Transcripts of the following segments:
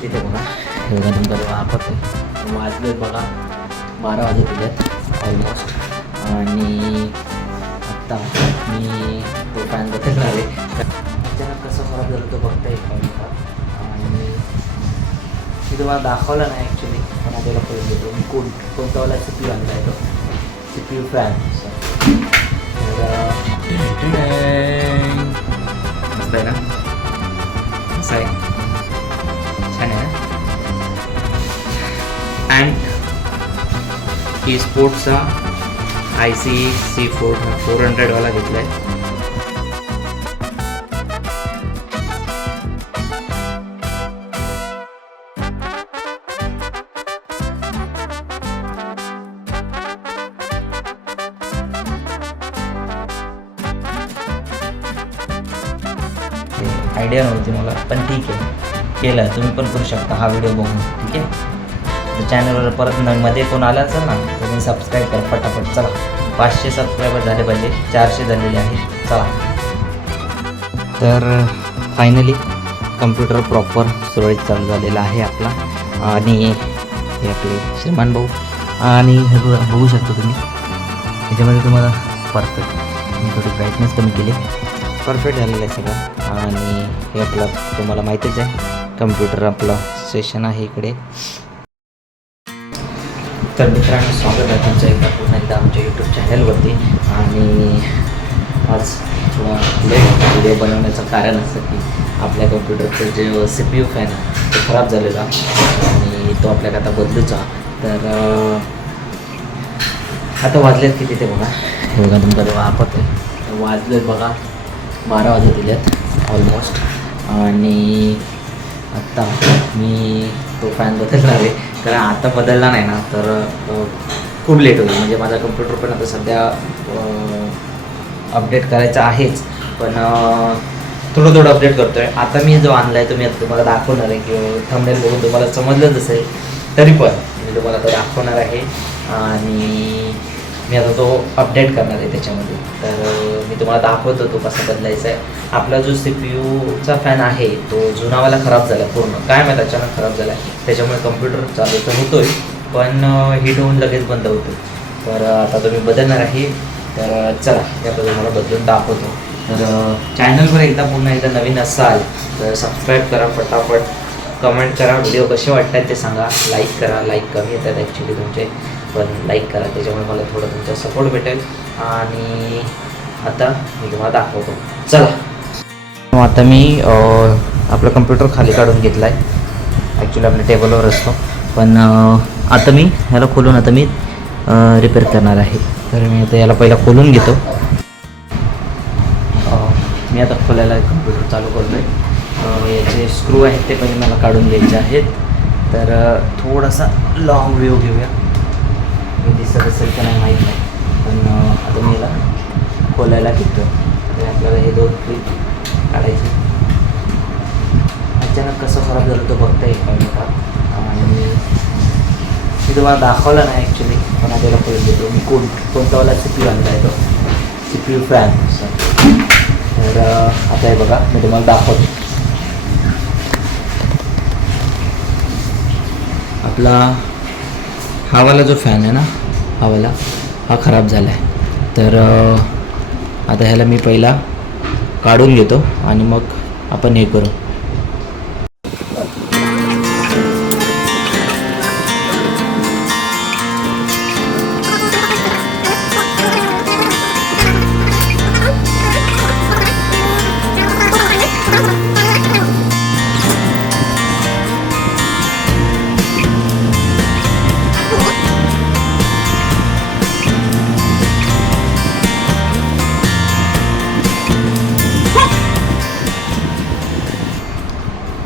किती ते बघा, हे बघा नंबर वापरते वाजले बघा 12 वाजत आहेत ऑलमोस्ट. आणि आत्ता मी तो फॅन बदलणार आहे. अचानक कसं खराब झालं तो बघता येईल का. आणि मी तुम्हाला दाखवला नाही ॲक्च्युली, पण आता त्याला करून देतो मी कोणतावाला CPU आणला आहे तो CPU फॅन. मस्त आहे ना, असं आहे, छान आहे ना. अँड ही स्पोर्ट्सचा IC400 वाला घेतला आहे. आयडिया नव्हती मला, पण ठीक आहे, केलं. तुम्ही पण करू शकता हा व्हिडिओ बघून, ठीक आहे. तर चॅनलवर परत मध्ये कोण आला असेल ना, तुम्ही सबस्क्राईब करा फटाफट. चला 500 सबस्क्रायबर झाले पाहिजे, 400 झालेले आहेत. चला, तर फायनली कम्प्युटर प्रॉपर सुरळीत चालू झालेला आहे आपला. आणि हे आपले श्रीमान भाऊ. आणि हे बघू शकता तुम्ही, ह्याच्यामध्ये तुम्हाला परफेक्ट, मी थोडी ब्राईटनेस कमी केली, परफेक्ट झालेलं आहे सगळं. आणि हे आपलं तुम्हाला माहितीच आहे, कम्प्युटर आपलं सेशन आहे इकडे. तर मित्रांनो, स्वागत आहे तुमचं पुन्हा एकदा आमच्या यूट्यूब चॅनलवरती. आणि आज थोडा लेट व्हिडिओ बनवण्याचं कारण असं की आपल्या कम्प्युटरचं जे CPU फॅन आहे तो खराब झालेला आणि तो आपल्याला आता बदलूचा. तर आता वाजलेत किती ते बघा, हे बघा नंबर वापरते वाजलेत बघा 12 वाजत दिलेत ऑलमोस्ट. आणि आत्ता मी तो फॅन बदलणार आहे, कारण आता बदलला नाही ना तर खूप लेट होईल. म्हणजे माझा कम्प्युटर पण आता सध्या अपडेट करायचा आहेच, पण थोडं अपडेट करतो आहे. आता मी जो आणला आहे तो मी आता तुम्हाला दाखवणार आहे, किंवा थंबनेल बघून तुम्हाला समजलंच असेल, तरी पण मी तुम्हाला तो दाखवणार आहे. आणि मी आता तो अपडेट करणार आहे त्याच्यामध्ये. तर मी तुम्हाला दाखवतो तो कसा बदलायचा आहे. आपला जो CPUचा फॅन आहे तो जुनावाला खराब झाला पूर्ण, काय माहीत अचानक खराब झाला आहे. त्याच्यामुळे कम्प्युटर चालू तर होतो आहे, पण हीट होऊन लगेच बंद होतो. तर आता तो मी बदलणार आहे. तर चला मी आता तुम्हाला बदलून दाखवतो. तर चॅनलवर पुन्हा एकदा नवीन असाल तर सबस्क्राईब करा फटाफट, कमेंट करा, व्हिडिओ कसे वाटतात ते सांगा, लाईक करा. लाईक कमी येतात ॲक्च्युली तुमचे, पण लाईक करा, त्याच्यामुळे मला थोडं तुमचा सपोर्ट भेटेल. आणि आता मी तुम्हाला दाखवतो. चला, आता मी आपलं कम्प्युटर खाली काढून घेतला आहे. ॲक्च्युली आपल्या टेबलवर असतो, पण आता मी ह्याला खोलून आता मी रिपेअर करणार आहे. तर मी आता याला पहिला खोलून घेतो. मी आता खोलायला कम्प्युटर चालू करतो आहे. याचे स्क्रू आहेत ते पहिले मला काढून घ्यायचे आहेत. तर थोडासा लॉंग व्ह्यू घेऊया, मी दिसत असेल तर नाही माहीत नाही, पण आता मी याला खोलायला घेतो. तर आपल्याला हे 2 क्लिप काढायचे. अचानक कसं खराब झालं तो बघता येईल का. आणि मी तुम्हाला दाखवला नाही ॲक्च्युली, पण आता त्याला करून देतो मी कोणतावाला CPU आणला आहे तो CPU फॅन. तर आता हे बघा मी तुम्हाला दाखवतो. आपला हावाला जो फॅन आहे ना, हा खराब झाला आहे. तर आता ह्याला मी पहिला काढून घेतो आणि मग आपण हे करू.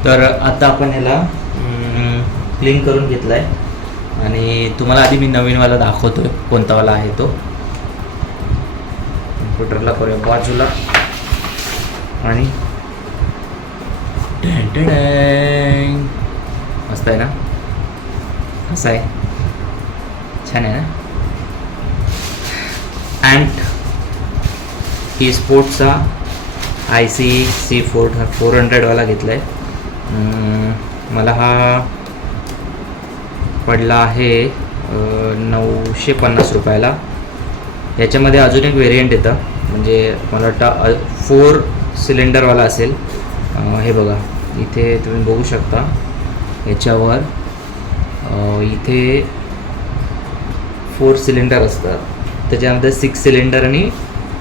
तर आता आपण ह्याला क्लीन करून घेतला आहे. आणि तुम्हाला आधी मी नवीनवाला दाखवतो आहे कोणतावाला आहे तो. कम्प्युटरला करूया बाजूला. आणि मस्त आहे ना, असं आहे, छान आहे ना. अँड ही स्पोर्ट्सचा IC400 वाला घेतला आहे. मला हा पडला आहे 950 रुपयाला. याच्यामध्ये अजून एक व्हेरियंट येतं, म्हणजे मला वाटतं 4 सिलेंडरवाला असेल. हे बघा, इथे तुम्ही बघू शकता याच्यावर इथे 4 सिलेंडर असतात. त्याच्यामध्ये 6 सिलेंडर आणि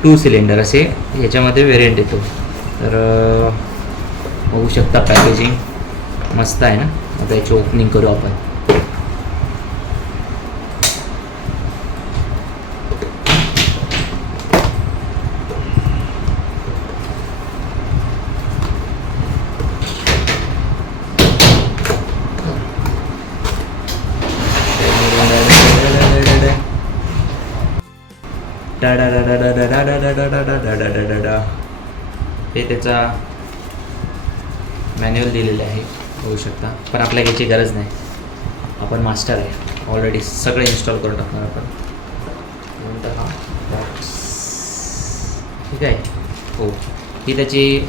2 सिलेंडर असे ह्याच्यामध्ये व्हेरियंट येतो. तर बघू शकता पॅकेजिंग मस्त आहे ना. आता याची ओपनिंग करू आपण. हे त्याचा मॅन्युअल दिलेले आहे, बघू शकता. पण आपल्याला याची गरज नाही, आपण मास्टर आहे ऑलरेडी, सगळे इन्स्टॉल करून टाकणार आपण. नंतर हा बॉक्स ठीक आहे. हो, ही त्याची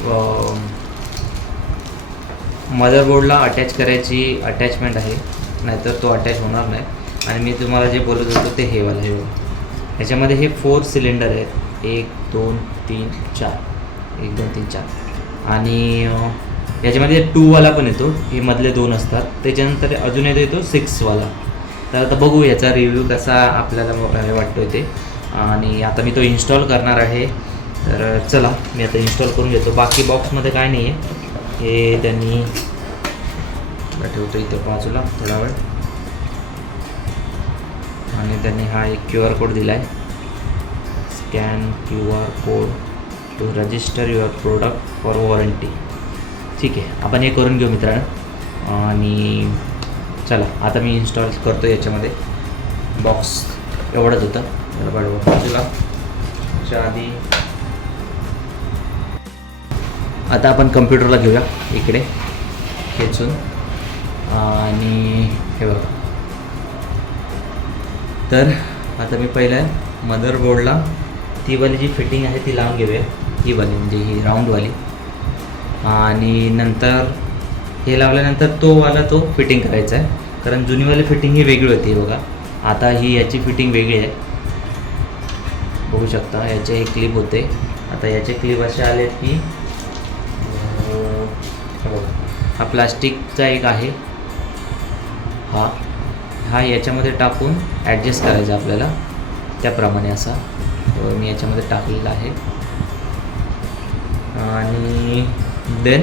मदरबोर्डला अटॅच करायची अटॅचमेंट आहे, नाहीतर तो अटॅच होणार नाही. आणि मी तुम्हाला जे बोलत होतो ते हे वाला हे ह्याच्यामध्ये हे 4 सिलेंडर आहेत, 1 2 3 4, 1 2 3 4. आणि याच्यामध्ये 2 वाला पण येतो, हे मधले 2 असतात. त्याच्यानंतर अजून येतो 6 वाला. तर आता बघू याचा रिव्ह्यू कसा आपल्याला वाटतो ते. आणि आता मी तो इन्स्टॉल करणार आहे. तर चला मी आता इन्स्टॉल करून घेतो. बाकी बॉक्समध्ये काय नाही आहे, हे त्यांनी ठेवतो इथे बाजूला थोडा वेळ. आणि त्यांनी हा एक QR कोड दिला आहे, scan QR code to register your product for warranty. ठीक आहे, आपण हे करून घेऊ मित्रांनो. आणि चला आता मी इन्स्टॉल करतो. याच्यामध्ये बॉक्स एवढंच होतं. बाजूला आधी आता आपण कम्प्युटरला घेऊया इकडे खेचून. आणि हे बघा, तर आता मी पहिलं मदरबोर्डला ती वाली जी फिटिंग आहे ती लावून घेऊया, ही वाली म्हणजे ही राऊंडवाली. आणि नंतर हे लावल्यानंतर तो फिटिंग करायचा आहे, कारण जुनीवाली फिटिंग ही वेगळी होती बघा. आता ही याची फिटिंग वेगळी आहे, बघू शकता. याचे हे क्लिप होते, आता याचे क्लिप असे आले की हा प्लास्टिकचा एक आहे, हा याच्यामध्ये टाकून ॲडजस्ट करायचा आपल्याला त्याप्रमाणे असा. मी याच्यामध्ये टाकलेला आहे. आणि देन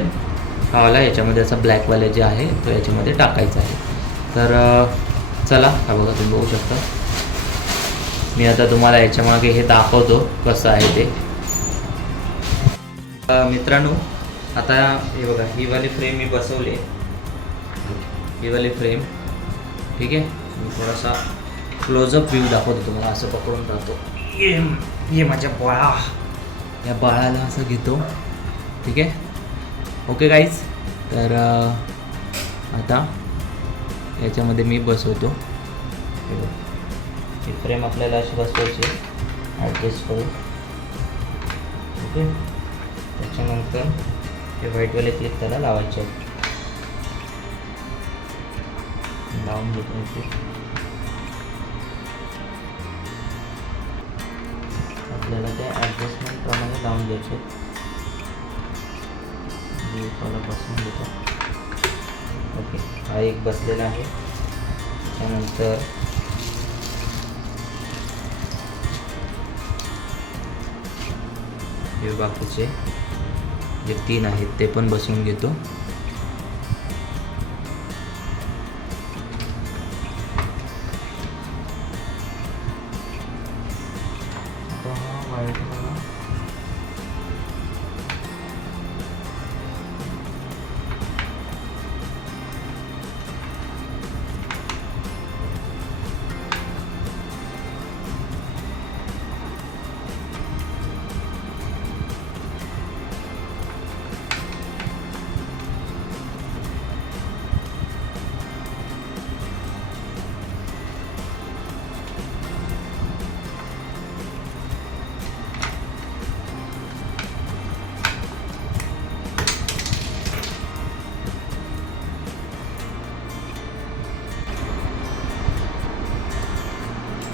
हा वाला याच्यामध्ये असा ब्लॅकवाला जे आहे तो याच्यामध्ये टाकायचा आहे. तर चला, हा बघा तुम्ही बघू शकता. मी आता तुम्हाला याच्यामागे हे दाखवतो कसं आहे ते. मित्रांनो आता हे बघा, ही वाली फ्रेम मी बसवली, ही वाली फ्रेम. ठीक आहे, मी थोडासा क्लोजअप व्ह्यू दाखवतो तुम्हाला. असं पकडून राहतो, ये माझ्या बाळा, या बाळाला असं घेतो. ठीक आहे, ओके गाईज. तर आता याच्यामध्ये मी बसवतो. ही फ्रेम आपल्याला अशी बसवायची ॲडजस्ट करून. ओके, त्याच्यानंतर हे व्हाईटवाले क्लिप त्याला लावायचे आहेत. लावून घेतो इथे. आपल्याला त्या ॲडजस्टमेंटप्रमाणे लावून घ्यायचे. मला बसून घेतो. ओके, हा एक बसलेला आहे. त्यानंतर हे बाकीचे जे 3 आहेत ते पण बसवून घेतो.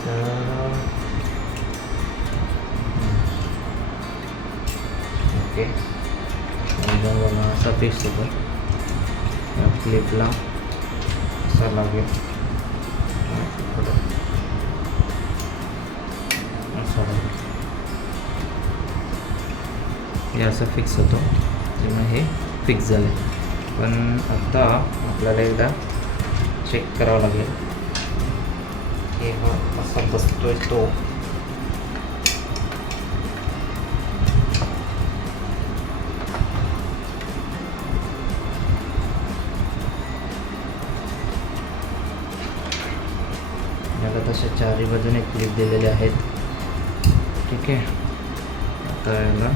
तर ओके एकदम बघा असा फिक्स होतो. या क्लिपला असा लागेल असा लागेल, हे असं फिक्स होतं. त्यामुळे हे फिक्स झालं. पण आता आपल्याला एकदा चेक करावं लागेल की हा असा बसतोय तो. याला तशा चारही बाजूने क्लिप दिलेले आहेत. ठीक आहे, आता याला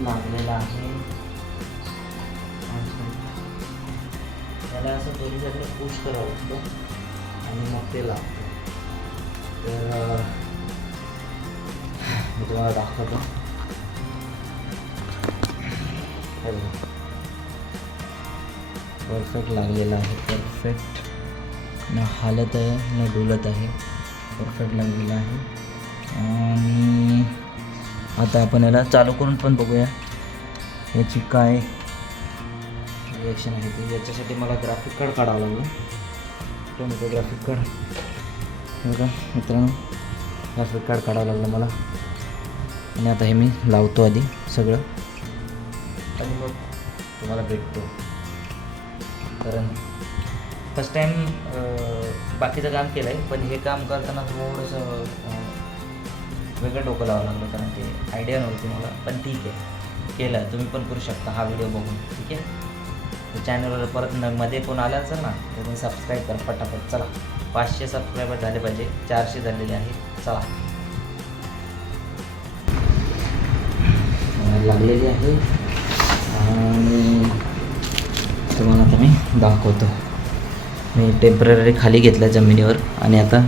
लागलेला आहे. त्याला असं दोन्ही साईडने पुश करावं लागतं आणि मग ते लागतं. तर मी तुम्हाला दाखवतो. परफेक्ट लागलेला आहे. परफेक्ट, न हालत आहे न डुलत आहे. परफेक्ट लागलेला आहे. आणि आता आपण याला चालू करून पण बघूया याची काय रिॲक्शन आहे ती. याच्यासाठी मला ग्राफिक कार्ड काढावं लागलं. तो ग्राफिक कार्ड बघा मित्रांनो, ग्राफिक कार्ड काढावं लागलं मला. आणि आता हे मी लावतो आधी सगळं आणि मग तुम्हाला भेटतो. कारण फर्स्ट टाईम बाकीचं काम केलं आहे, पण हे काम करताना थोडंसं वेगळं डोकं लावावं लागलं. कारण ते आयडिया नव्हती मला, पण ठीक आहे, केलं. तुम्ही पण करू शकता हा व्हिडिओ बघून. ठीक आहे, तर चॅनलवर परत मध्ये कोण आला असेल ना तर तुम्ही सबस्क्राईब करा पटापट. चला 500 सबस्क्रायबर झाले पाहिजे, 400 झालेले आहेत. चला लागलेली आहे आणि तुम्हाला आता मी दाखवतो. मी टेम्पररी खाली घेतलं जमिनीवर आणि आता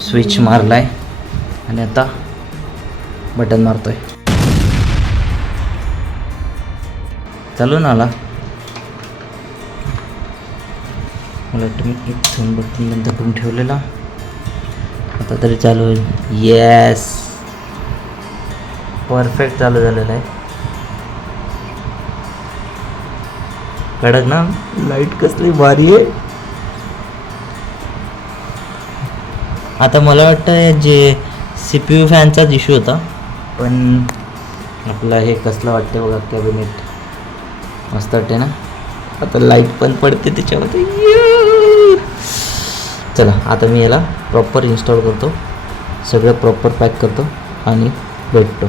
स्विच मारला आहे आणि आता बटन मारतोय. चालू ना आला. मला वाटतं मी इथून बटन नंतर करून ठेवलेला, आता तरी चालू होईल. येस, परफेक्ट चालू झालेलं आहे. कडक ना, लाईट कसली भारी आहे. आता मला वाटतं जे CPU फॅनचाच इश्यू होता, पण आपलं हे कसलं वाटते बघा कॅबिनेट मस्त वाटते ना. आता लाईट पण पडते त्याच्यामध्ये. चला आता मी याला प्रॉपर इन्स्टॉल करतो, सगळं प्रॉपर पॅक करतो आणि भेटतो.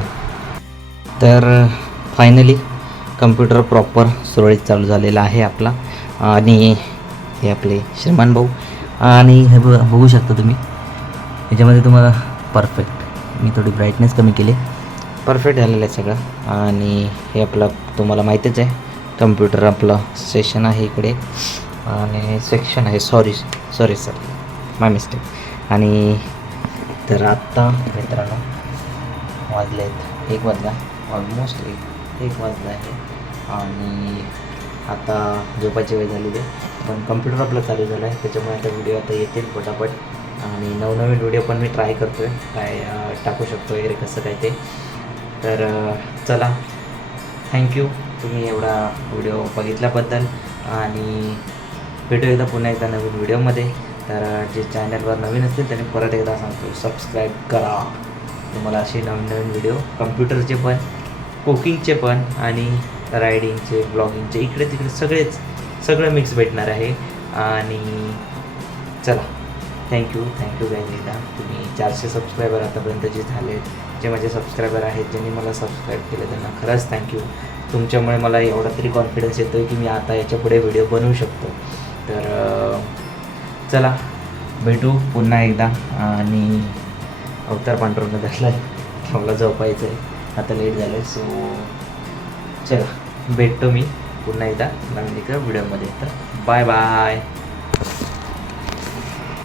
तर फायनली कम्प्युटर प्रॉपर सुरळीत चालू झालेला आहे आपला. आणि हे आपले श्रीमान भाऊ. आणि हे बघू शकता तुम्ही याच्यामध्ये तुम्हाला परफेक्ट, मी थोडी ब्राईटनेस कमी केली, परफेक्ट झालेलं आहे सगळं. आणि हे आपलं तुम्हाला माहितीच आहे, कम्प्युटर आपलं सेशन आहे इकडे आणि सेक्शन आहे. सॉरी सर, माय मिस्टेक. आणि तर आत्ता मित्रांनो वाजले आहेत 1 वाजला, ऑलमोस्ट एक वाजला आहे. आणि आता झोपायची वेळ झालेली आहे, पण कम्प्युटर आपलं चालू झालं आहे, त्याच्यामुळे आता व्हिडिओ आता येतील पटापट. आणि नवनवीन व्हिडिओ पण मी ट्राय करतो आहे, काय टाकू शकतो वगैरे कसं काय ते. तर चला, थँक्यू तुम्ही एवढा व्हिडिओ बघितल्याबद्दल, आणि भेटू एकदा पुन्हा एकदा नवीन व्हिडिओमध्ये. तर जे चॅनलवर नवीन असतील त्यांनी परत एकदा सांगतो, सबस्क्राईब करा. तुम्हाला असे नवीन नवीन व्हिडिओ कम्प्युटरचे पण, कुकिंगचे पण, आणि रायडिंगचे, ब्लॉगिंगचे, इकडे तिकडे सगळं मिक्स भेटणार आहे. आणि चला, थँक्यू गाईज. एकदा तुम्ही 400 सबस्क्रायबर आतापर्यंत जे झालेत, जे माझे सबस्क्रायबर आहेत, ज्यांनी मला सबस्क्राईब केलं, त्यांना खरंच थँक्यू. तुमच्यामुळे मला एवढा तरी कॉन्फिडन्स येतो आहे की मी आता याच्यापुढे व्हिडिओ बनवू शकतो. तर चला, भेटू पुन्हा एकदा. आणि अवतार पांडुरंग धरला आहे, मला झोपायचं आहे, आता लेट झालं आहे. सो चला, भेटतो मी पुन्हा एकदा नवीन एका व्हिडिओमध्ये. तर बाय बाय.